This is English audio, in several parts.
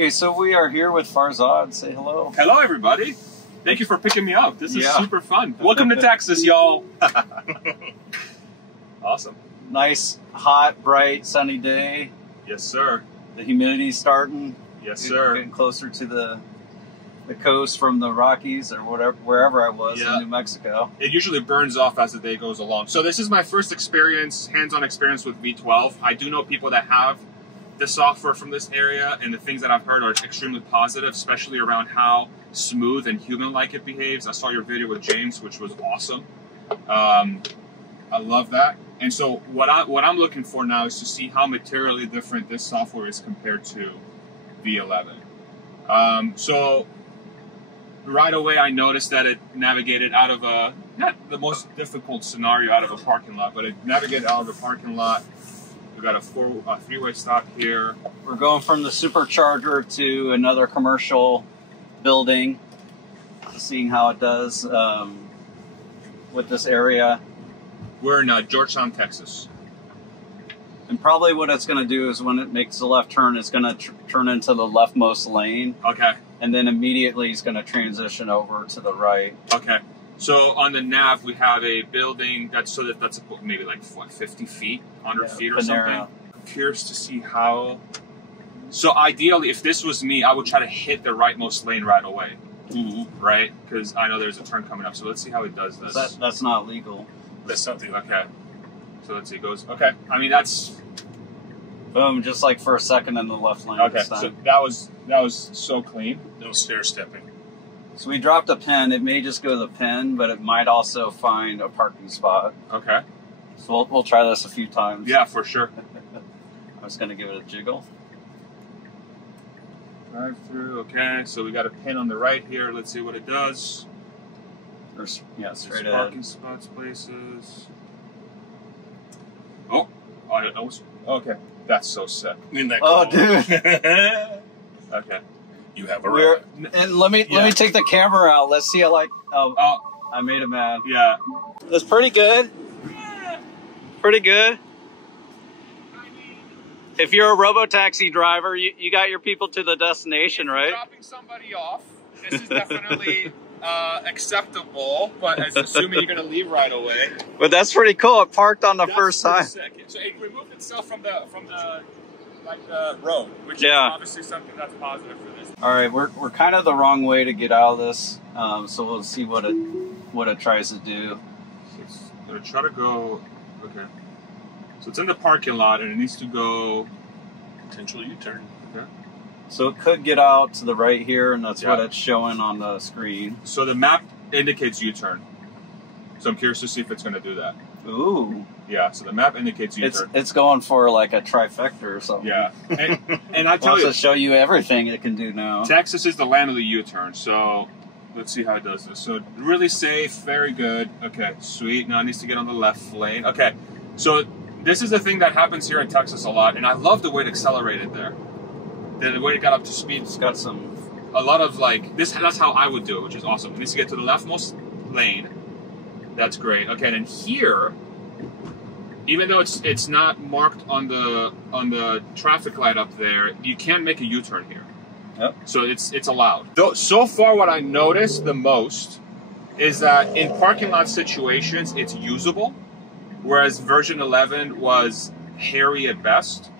Okay, so we are here with Farzad. Say hello. Hello, everybody. Thank you for picking me up. This is super fun. Welcome to Texas, y'all. Awesome. Nice, hot, bright, sunny day. Yes, sir. The humidity's starting. Yes, sir. Getting closer to the coast from the Rockies or whatever, wherever I was in New Mexico. It usually burns off as the day goes along. So this is my first experience, hands-on experience with V12. I do know people that have the software from this area, and the things that I've heard are extremely positive, especially around how smooth and human-like it behaves. I saw your video with James, which was awesome. I love that. And so what I'm looking for now is to see how materially different this software is compared to V11. So right away I noticed that it navigated out of a, not the most difficult scenario out of a parking lot, but it navigated out of the parking lot. We've got a three-way stop here. We're going from the supercharger to another commercial building, seeing how it does with this area. We're in Georgetown, Texas. And probably what it's going to do is when it makes the left turn, it's going to turn into the leftmost lane. Okay. And then immediately it's going to transition over to the right. Okay. So on the nav, we have a building that's maybe like what, 50 feet, 100 feet or something. I'm curious to see how. So ideally, if this was me, I would try to hit the rightmost lane right away, right? Because I know there's a turn coming up. So let's see how it does this. That's not legal. That's something. Okay. So let's see. It goes. Okay. I mean that's. Boom! Just like for a second in the left lane. Okay. So that was so clean. No stair stepping. So we dropped a pin. It may just go to the pin, but it might also find a parking spot. Okay. So we'll try this a few times. Yeah, for sure. I was going to give it a jiggle. Drive through. Okay. So we got a pin on the right here. Let's see what it does. Yeah, straight ahead. Parking spots, places. Oh, okay. That's so sick. Oh, dude. Okay. You have a right. And let me take the camera out. Let's see. I made him mad. Yeah. That's pretty good. Pretty good. If you're a robo-taxi driver, you got your people to the destination, right? Dropping somebody off. This is definitely acceptable, but it's assuming you're going to leave right away. But that's pretty cool. It parked on the first time. Sick. So it removed itself from the road, which is obviously something that's positive for this. All right, we're kind of the wrong way to get out of this, so we'll see what it tries to do. So it's going to try to go. Okay. So it's in the parking lot, and it needs to go. Potential U-turn. Okay. So it could get out to the right here, and that's what it's showing on the screen. So the map indicates U-turn. So I'm curious to see if it's going to do that. Ooh. Yeah, so the map indicates U-turn. It's going for like a trifecta or something. Yeah. And I tell you, to show you everything it can do now. Texas is the land of the U-turn, so let's see how it does this. So really safe, very good. Okay, sweet. Now it needs to get on the left lane. Okay, so this is the thing that happens here in Texas a lot, and I love the way it accelerated there. The way it got up to speed. It's got a lot of like this. That's how I would do it, which is awesome. It needs to get to the leftmost lane. That's great. Okay, and then here, even though it's not marked on the traffic light up there, you can make a U-turn here. Yep. So it's allowed. So far, what I noticed the most is that in parking lot situations, it's usable, whereas version 11 was hairy at best.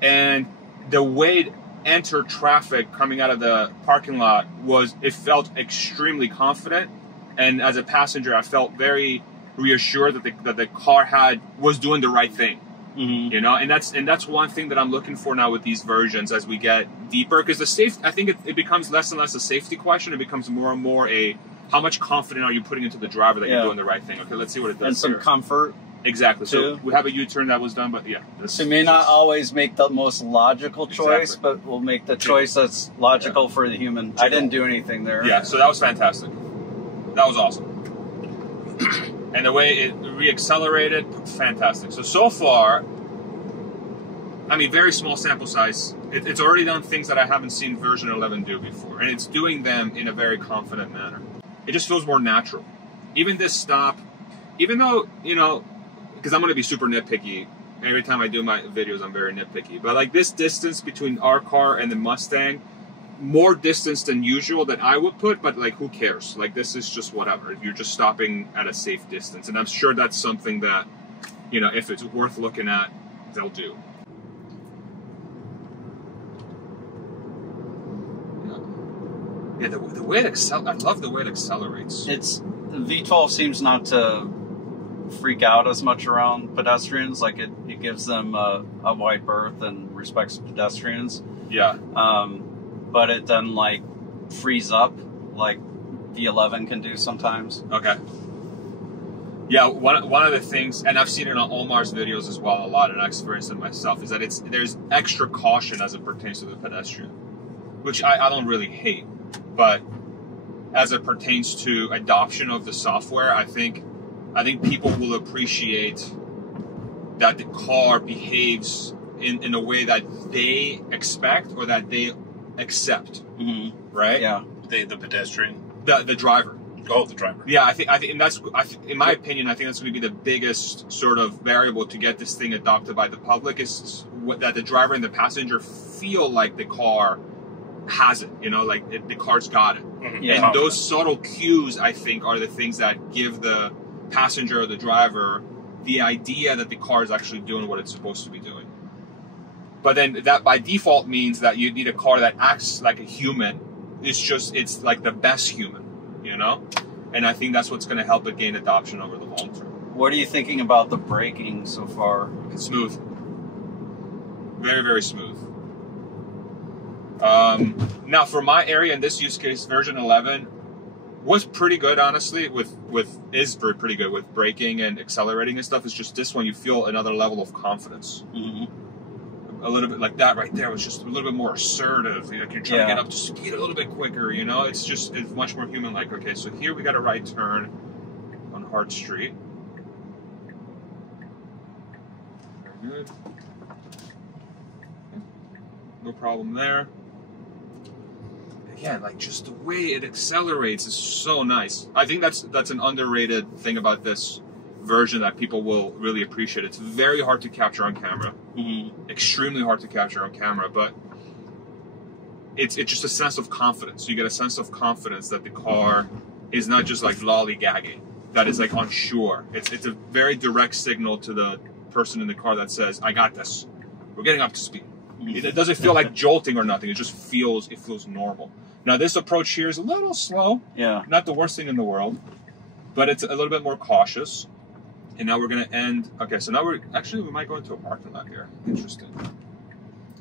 And the way it entered traffic coming out of the parking lot it felt extremely confident. And as a passenger, I felt very reassured that the car was doing the right thing. You know, and that's one thing that I'm looking for now with these versions as we get deeper, because I think it becomes less and less a safety question. It becomes more and more how much confident are you putting into the driver that you're doing the right thing. Okay, let's see what it does. And some comfort. Exactly. Too. So we have a U-turn that was done, but yeah. So we may not always make the most logical choice, but we'll make the choice that's logical for the human. I didn't do anything there. Yeah, so that was fantastic. That was awesome. And the way it re-accelerated, fantastic. So far, I mean, very small sample size. It's already done things that I haven't seen version 11 do before, and it's doing them in a very confident manner. It just feels more natural. Even this stop, even though, you know, because I'm going to be super nitpicky, Every time I do my videos, I'm very nitpicky. But like this distance between our car and the Mustang, more distance than usual that I would put, but like who cares? Like this is just whatever. You're just stopping at a safe distance. And I'm sure that's something that, you know, if it's worth looking at, they'll do. Yeah, the way it I love the way it accelerates. The V12 seems not to freak out as much around pedestrians. Like it gives them a wide berth and respects pedestrians. Yeah. But it doesn't like freeze up like the 11 can do sometimes. Okay. Yeah, one of the things, and I've seen it on Omar's videos as well a lot, and I experienced it myself, is that there's extra caution as it pertains to the pedestrian, which I don't really hate, but as it pertains to adoption of the software, I think people will appreciate that the car behaves in a way that they expect or that they accept, right? Yeah. The pedestrian? The driver. Oh, the driver. Yeah, I think, and that's, in my opinion, I think that's going to be the biggest sort of variable to get this thing adopted by the public is that the driver and the passenger feel like the car has it, you know, like the car's got it. Mm-hmm. Yeah. And those subtle cues, I think, are the things that give the passenger or the driver the idea that the car is actually doing what it's supposed to be doing. But then that by default means that you need a car that acts like a human. It's like the best human, you know? And I think that's what's going to help it gain adoption over the long term. What are you thinking about the braking so far? It's smooth. Very, very smooth. Now, for my area in this use case, version 11 was pretty good, honestly. Is pretty good with braking and accelerating and stuff. It's just this one, you feel another level of confidence. A little bit like that right there was just a little bit more assertive. Like you're trying to get up to speed a little bit quicker, you know? It's much more human-like. Okay, so here we got a right turn on Hart Street. Very good. No problem there. Again, like just the way it accelerates is so nice. I think that's an underrated thing about this version that people will really appreciate. It's very hard to capture on camera. Extremely hard to capture on camera, but it's just a sense of confidence. You get a sense of confidence that the car is not just like lollygagging, that is like unsure. It's a very direct signal to the person in the car that says, I got this. We're getting up to speed. It doesn't feel like jolting or nothing. It just feels normal. Now this approach here is a little slow. Yeah. Not the worst thing in the world, but it's a little bit more cautious. And now we're going to end. Okay, so now we might go into a parking lot here. Interesting.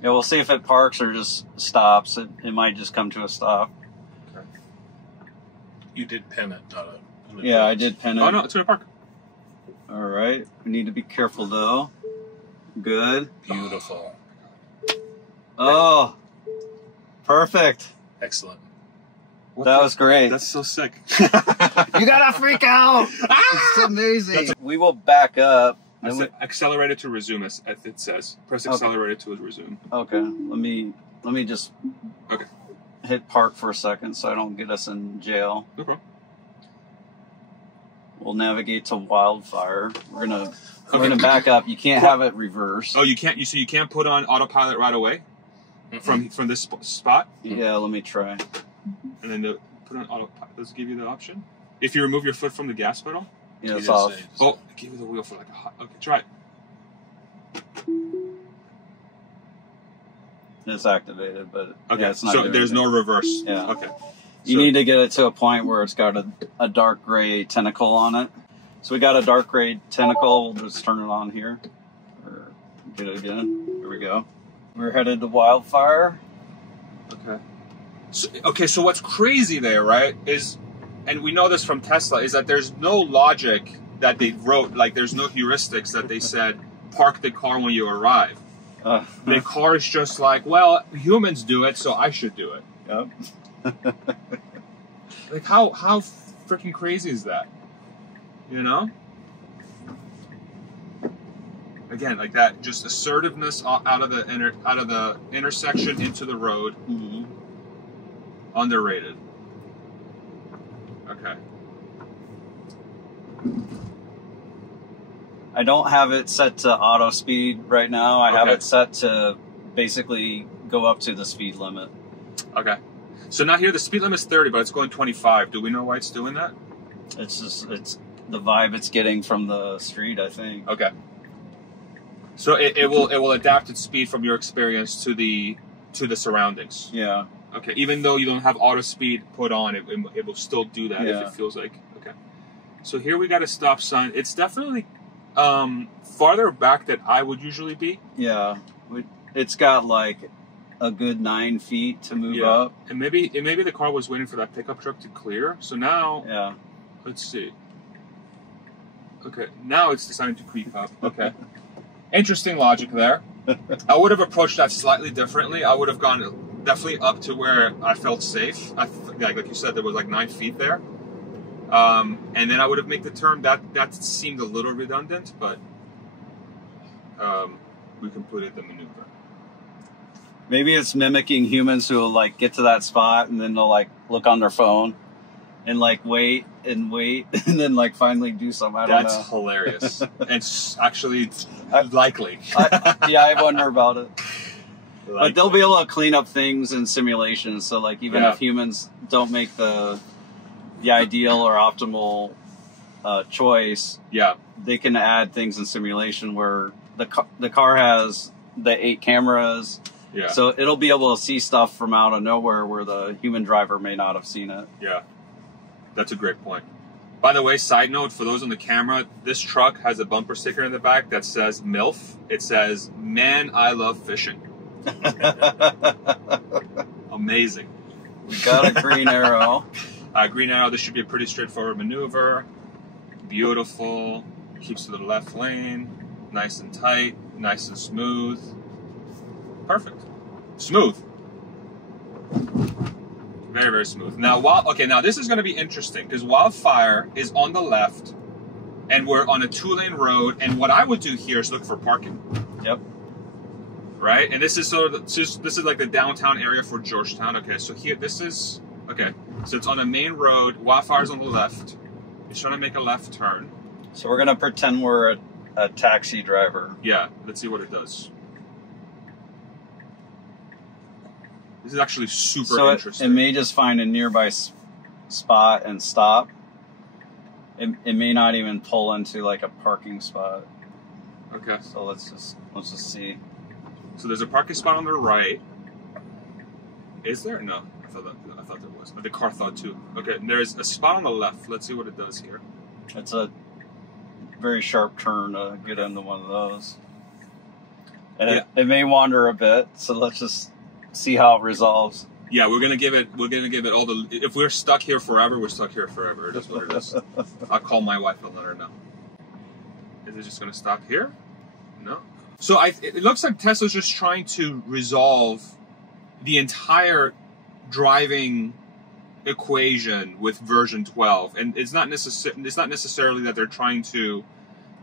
Yeah, we'll see if it parks or just stops. It might just come to a stop. Okay. You did pin it, not a... Yeah, I did pin it. Oh, no, it's going to park. All right. We need to be careful, though. Good. Beautiful. Oh, perfect. Excellent. That was great. That's so sick. You gotta freak out. It's amazing. We will back up. Accelerated to resume, as it says. Press accelerated to resume. Okay. Let me just hit park for a second so I don't get us in jail. No problem. We'll navigate to wildfire. We're gonna back up. You can't have it reverse. Oh, you can't. So you can't put on autopilot right away from this spot. Yeah, let me try. And then put on autopilot. Does it give you the option? If you remove your foot from the gas pedal. Yeah, it's off. Oh, give you the wheel for like a hot. Okay, try it. It's activated, but okay, yeah, it's not. So there's no reverse. Yeah. Okay. You need to get it to a point where it's got a dark gray tentacle on it. So we got a dark gray tentacle. We'll just turn it on here. Or get it again. Here we go. We're headed to wildfire. Okay. So what's crazy there, right, is, and we know this from Tesla, is that there's no logic that they wrote, like there's no heuristics that they said, park the car when you arrive. The car is just like, well, humans do it, so I should do it. Yep. Like how freaking crazy is that? You know? Again, like that, just assertiveness out of the intersection into the road. Underrated. Okay. I don't have it set to auto speed right now. I have it set to basically go up to the speed limit. Okay. So now here the speed limit is 30, but it's going 25. Do we know why it's doing that? It's the vibe it's getting from the street, I think. Okay. So it will adapt its speed from your experience to the surroundings. Yeah. Okay. Even though you don't have auto speed put on, it will still do that if it feels like. Okay. So here we got a stop sign. It's definitely farther back than I would usually be. Yeah. It's got like a good 9 feet to move up. And maybe the car was waiting for that pickup truck to clear. So now, let's see. Okay, now it's deciding to creep up. Okay. Interesting logic there. I would have approached that slightly differently. I would have gone definitely up to where I felt safe. Like you said, there was like 9 feet there. And then I would have made the turn. That seemed a little redundant, but we completed the maneuver. Maybe it's mimicking humans who will like get to that spot and then they'll like look on their phone and like wait and then like finally do something. I don't know. That's hilarious. It's actually likely. I wonder about it. But they'll be able to clean up things in simulations. So like even if humans don't make the ideal or optimal choice, they can add things in simulation where the car has the 8 cameras. Yeah. So it'll be able to see stuff from out of nowhere where the human driver may not have seen it. Yeah. That's a great point. By the way, side note, for those on the camera, this truck has a bumper sticker in the back that says MILF. It says, "Man, I love fishing." Amazing. We got a green arrow. Green arrow, this should be a pretty straightforward maneuver. Beautiful. Keeps to the left lane. Nice and tight. Nice and smooth. Perfect. Smooth. Very, very smooth. Now, now this is going to be interesting because Wildfire is on the left and we're on a 2-lane road. And what I would do here is look for parking. Yep. Right? And this is this is like the downtown area for Georgetown. Okay, so here, so it's on a main road. Wildfire's on the left. It's trying to make a left turn. So we're going to pretend we're a taxi driver. Yeah, let's see what it does. This is actually super interesting. It may just find a nearby spot and stop. It may not even pull into like a parking spot. Okay. So let's just see. So there's a parking spot on the right. Is there? No, I thought there was. But the car thought too. Okay, there's a spot on the left. Let's see what it does here. It's a very sharp turn to get into one of those. And it may wander a bit, so let's just see how it resolves. Yeah, we're gonna give it all the. If we're stuck here forever, we're stuck here forever. It is what it is. I'll call my wife and let her know. Is it just gonna stop here? No. So it looks like Tesla's just trying to resolve the entire driving equation with version 12, and it's not necessarily that they're trying to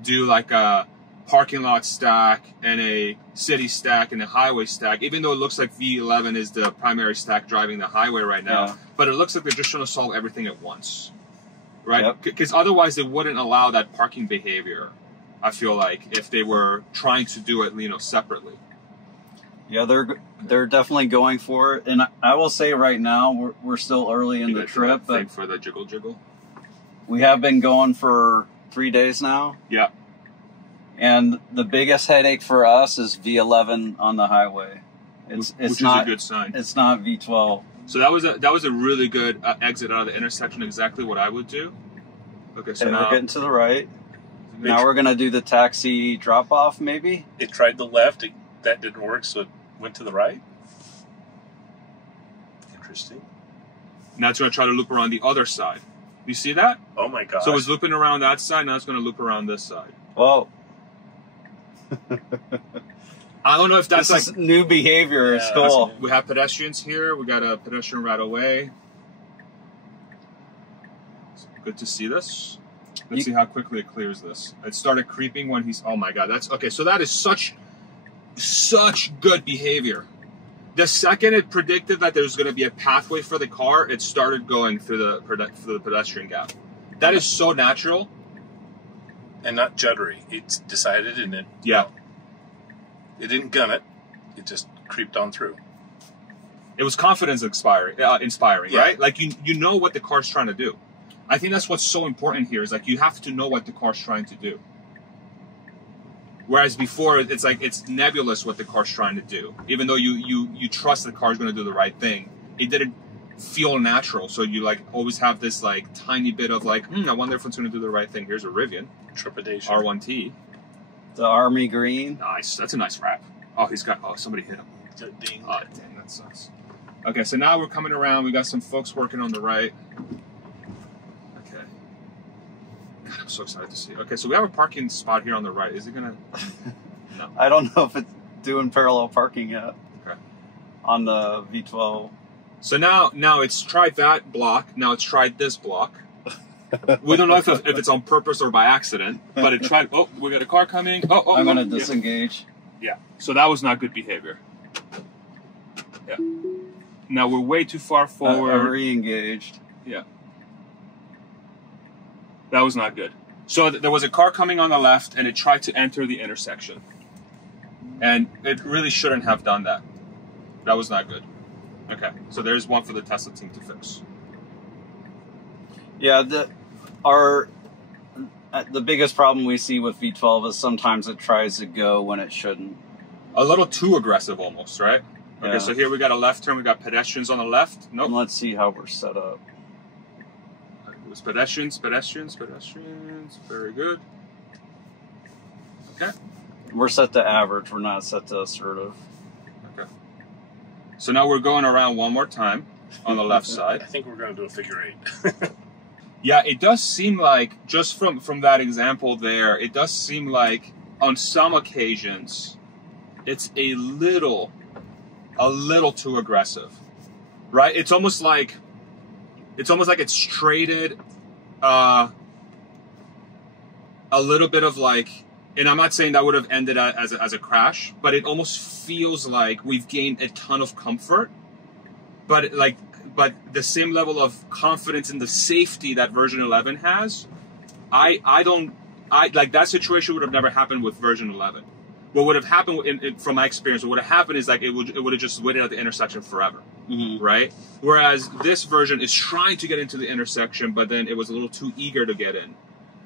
do like a parking lot stack and a city stack and a highway stack, even though it looks like V11 is the primary stack driving the highway right now. Yeah. But it looks like they're just trying to solve everything at once, right? Because otherwise they wouldn't allow that parking behavior, I feel like, if they were trying to do it, separately. Yeah, they're definitely going for it. And I will say right now, we're still early in the trip. But for the jiggle. We have been going for 3 days now. Yeah. And the biggest headache for us is V11 on the highway. Which is a good sign. It's not V12. So that was a really good exit out of the intersection. Exactly what I would do. Okay, so now we're getting to the right. Now we're gonna do the taxi drop off. Maybe it tried the left. That didn't work, so it went to the right. Interesting. Now it's gonna try to loop around the other side. You see that? Oh my gosh. So it's looping around that side. Now it's gonna loop around this side. Whoa. I don't know if that's this is new behavior. It's cool. We have pedestrians here. We got a pedestrian right away. It's good to see this. Let's see how quickly it clears this. It started creeping when he's. Oh my God, that's okay. So that is such good behavior. The second it predicted that there's going to be a pathway for the car, it started going through the pedestrian gap. That is so natural. And not juddery. It decided, and it it didn't gun it. It just creeped on through. It was confidence inspiring, right? Like you know what the car's trying to do. I think that's what's so important here is like you have to know what the car's trying to do. Whereas before it's like it's nebulous what the car's trying to do. Even though you trust the car's going to do the right thing, it didn't feel natural. So you like always have this like tiny bit of like, I wonder if it's going to do the right thing. Here's a Rivian, Trepidation. R1T, The army green. nice. That's a nice wrap. Oh, somebody hit him. Ding. Oh, dang, that sucks. Okay, so now we're coming around. We got some folks working on the right. Okay. God, I'm so excited to see. Okay, so we have a parking spot here on the right. Is it gonna? No. I don't know if it's doing parallel parking yet. Okay. On the V12. So now it's tried that block. Now it's tried this block. We don't know if it's on purpose or by accident, but it tried. Oh, we got a car coming. Oh, I'm gonna disengage. Yeah. So that was not good behavior. Yeah. Now we're way too far forward. Re-engaged. Yeah. That was not good. So there was a car coming on the left, and it tried to enter the intersection. And it really shouldn't have done that. That was not good. Okay, so there's one for the Tesla team to fix. Yeah, the biggest problem we see with V12 is sometimes it tries to go when it shouldn't. A little too aggressive almost, right? Okay, Yeah. so here we got a left turn. We got pedestrians on the left. And Nope. let's see how we're set up. It was pedestrians. Very good. Okay. We're set to average. We're not set to assertive. Okay. So now we're going around one more time on the left side. I think we're going to do a figure 8. Yeah, it does seem like, just from that example there, it does seem like on some occasions it's a little too aggressive, right? It's almost like it's traded a little bit of like, and I'm not saying that would have ended as a crash, but it almost feels like we've gained a ton of comfort, but the same level of confidence in the safety that version 11 has, I like that situation would have never happened with version 11. What would have happened, from my experience, what would have happened is like it would have just waited at the intersection forever, right? Whereas this version is trying to get into the intersection, but then it was a little too eager to get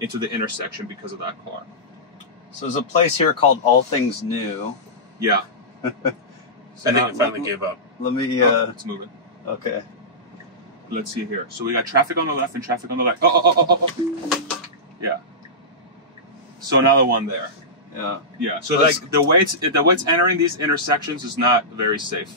into the intersection because of that car. So there's a place here called All Things New. Yeah. I think it finally gave up. Let me. It's moving. Okay. Let's see here. So we got traffic on the left and traffic on the right. Oh. Yeah. So another one there. Yeah. Yeah. So like the way it's entering these intersections is not very safe.